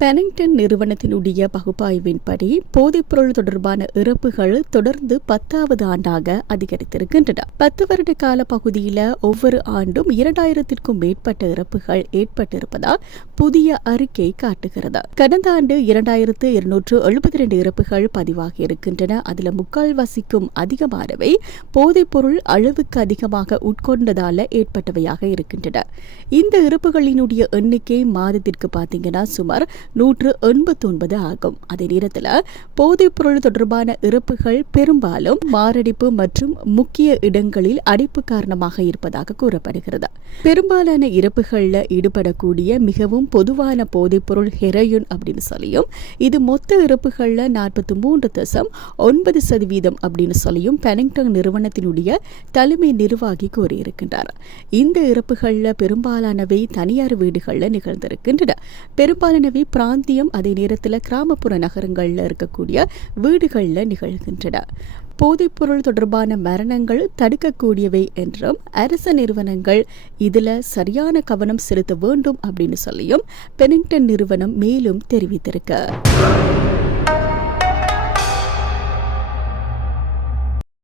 Pennington நிறுவனத்தினுடைய பகுப்பாய்வின்படி போதைப்பொருள் தொடர்பான இறப்புகள் தொடர்ந்து பத்தாவது ஆண்டாக அதிகரித்திருக்கின்றன. பத்து வருட கால பகுதியில் ஒவ்வொரு ஆண்டும் இரண்டாயிரத்திற்கும் மேற்பட்ட இறப்புகள் ஏற்பட்டிருப்பதால் புதிய அறிக்கை காட்டுகிறது. கடந்த ஆண்டு இரண்டாயிரத்து இருநூற்று எழுபத்தி ரெண்டு இறப்புகள் பதிவாகி இருக்கின்றன. அதுல முக்கால்வாசிக்கும் அதிகமானவை போதைப்பொருள் அளவுக்கு அதிகமாக உட்கொண்டதால ஏற்பட்டவையாக இருக்கின்றன. இந்த இறப்புகளினுடைய எண்ணிக்கை மாதத்திற்கு பார்த்தீங்கன்னா சுமார் நூற்று எண்பத்தொன்பது ஆகும். அதே நேரத்தில் போதைப்பொருள் தொடர்பான இறப்புகள் பெரும்பாலும் மாரடைப்பு மற்றும் முக்கிய இடங்களில் அடைப்பு காரணமாக இருப்பதாக கூறப்படுகிறது. பெரும்பாலான இறப்புகளில் ஈடுபடக்கூடிய மிகவும் பொதுவான போதைப்பொருள் ஹெரோயின் அப்படின்னு சொல்லியும் இது மொத்த இறப்புகளில் நாற்பத்தி மூன்று தசம் ஒன்பது சதவீதம் அப்படின்னு சொல்லியும் பெனிங்டன் நிறுவனத்தினுடைய தலைமை நிர்வாகி கூறியிருக்கின்றார். இந்த இறப்புகளில் பெரும்பாலானவை தனியார் வீடுகளில் நிகழ்ந்திருக்கின்றன. பெரும்பாலானவை பிராந்தியம் அதே நேரத்தில் கிராமப்புற நகரங்களில் இருக்கக்கூடிய வீடுகளில் நிகழ்கின்றன. போதைப்பொருள் தொடர்பான மரணங்கள் தடுக்கக்கூடியவை என்றும் அரச நிறுவனங்கள் இதில் சரியான கவனம் செலுத்த வேண்டும் அப்படின்னு சொல்லியும் பெனிங்டன் நிறுவனம் மேலும் தெரிவித்திருக்கு.